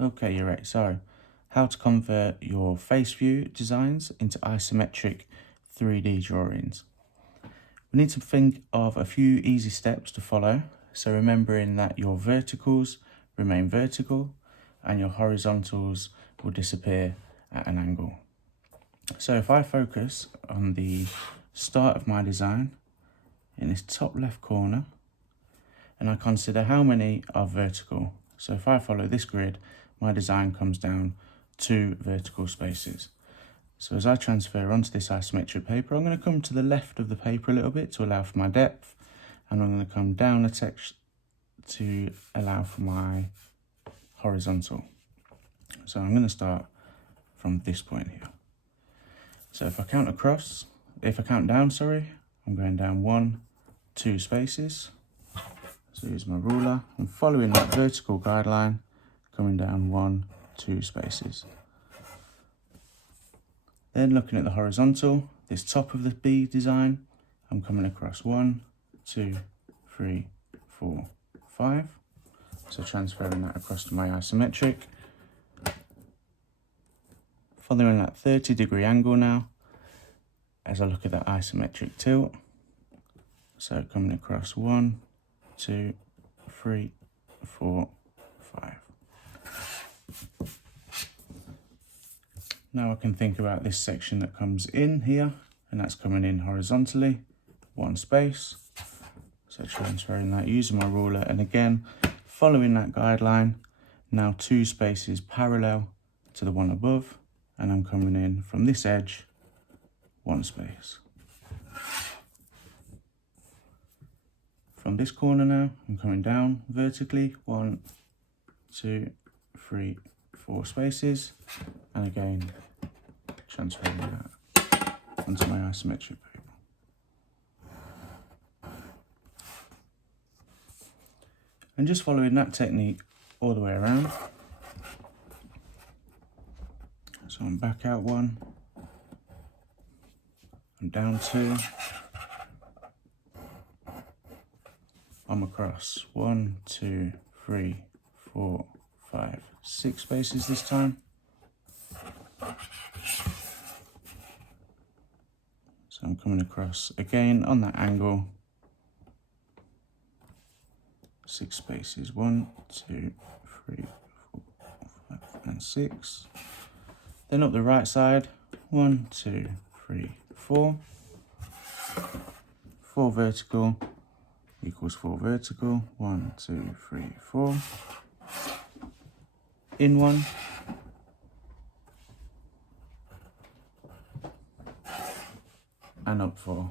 Okay, you're right. So, how to convert your face view designs into isometric 3D drawings. We need to think of a few easy steps to follow. So remembering that your verticals remain vertical and your horizontals will disappear at an angle. So if I focus on the start of my design in this top left corner, and I consider how many are vertical. So if I follow this grid, my design comes down 2 vertical spaces. So as I transfer onto this isometric paper, I'm going to come to the left of the paper a little bit to allow for my depth, and I'm going to come down a text to allow for my horizontal. So I'm going to start from this point here. So if I count down, I'm going down 1, 2 spaces. So use my ruler and following that vertical guideline, coming down 1, 2 spaces. Then looking at the horizontal, this top of the B design, I'm coming across 1, 2, 3, 4, 5. So transferring that across to my isometric. Following that 30-degree angle now, as I look at that isometric tilt. So coming across 1, 2, 3, 4, 5. Now I can think about this section that comes in here, and that's coming in horizontally, 1 space. So transferring that using my ruler, and again, following that guideline, now 2 spaces parallel to the one above, and I'm coming in from this edge, 1 space. From this corner now, I'm coming down vertically, 1, 2, 3, 4 spaces, and again, transferring that onto my isometric paper. And just following that technique all the way around. So I'm back out 1, I'm down 2, I'm across 1, 2, 3, 4, 5, 6 spaces this time. So I'm coming across again on that angle, 6 spaces, 1, 2, 3, 4, 5, and 6. Then up the right side, 1, 2, 3, 4. 4 vertical equals 4 vertical, 1, 2, 3, 4. In 1. And up 4.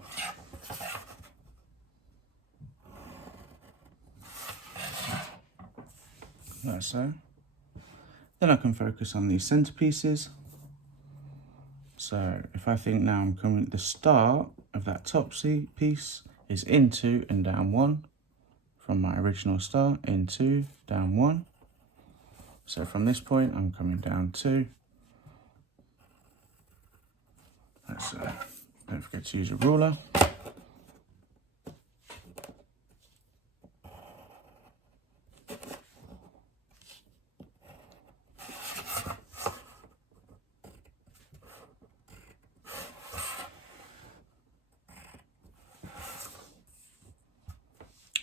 Like so. Then I can focus on these centerpieces. So if I think now I'm coming at the start of that top piece is in 2 and down 1 from my original start, in 2, down 1. So from this point I'm coming down 2. That's don't forget to use a ruler.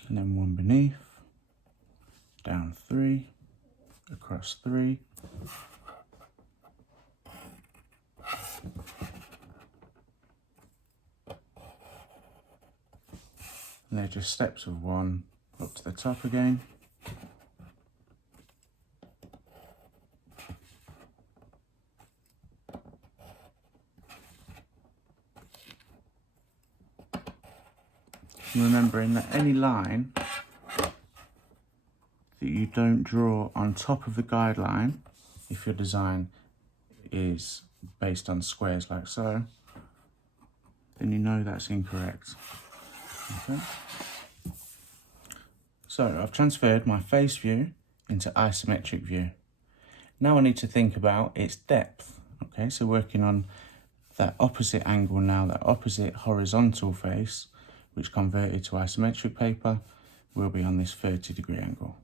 And then 1 beneath, down 3, across 3. And they're just steps of 1 up to the top again. And remembering that any line that you don't draw on top of the guideline, if your design is based on squares like so, then you know that's incorrect. Okay. So I've transferred my face view into isometric view. Now I need to think about its depth. Okay, so working on that opposite angle now, that opposite horizontal face, which converted to isometric paper, will be on this 30-degree angle.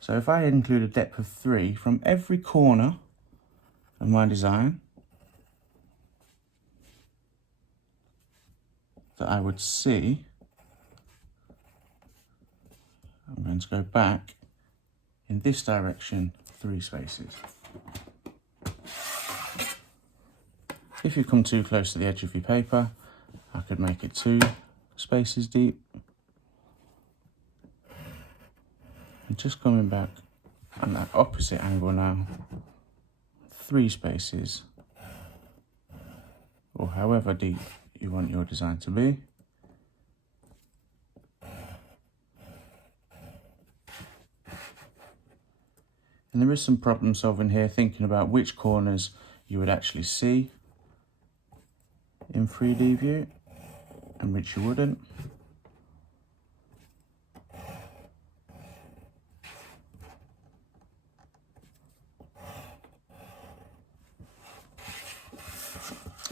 So if I include a depth of 3 from every corner of my design that I would see, I'm going to go back in this direction 3 spaces. If you come too close to the edge of your paper, I could make it 2 spaces deep. And just coming back on that opposite angle now, 3 spaces, or however deep you want your design to be. And there is some problem solving here, thinking about which corners you would actually see in 3D view and which you wouldn't.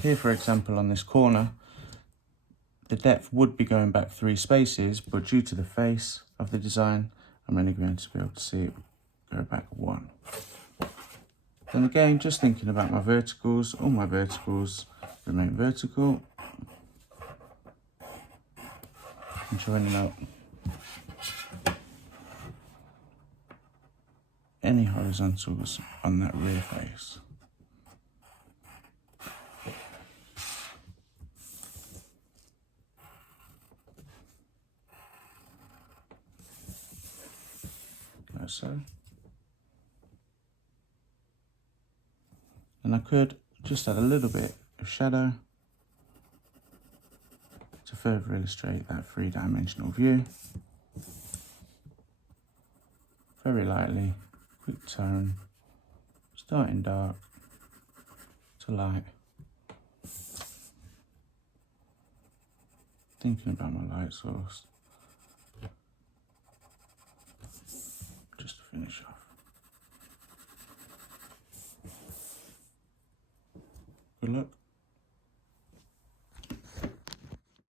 Here, for example, on this corner, the depth would be going back 3 spaces, but due to the face of the design, I'm only going to be able to see it go back 1. Then again, just thinking about my verticals, all my verticals remain vertical. And joining up any horizontals on that rear face. Like so. And I could just add a little bit of shadow to further illustrate that 3-dimensional view. Very lightly, quick tone, starting dark to light. Thinking about my light source, just to finish off. Good luck.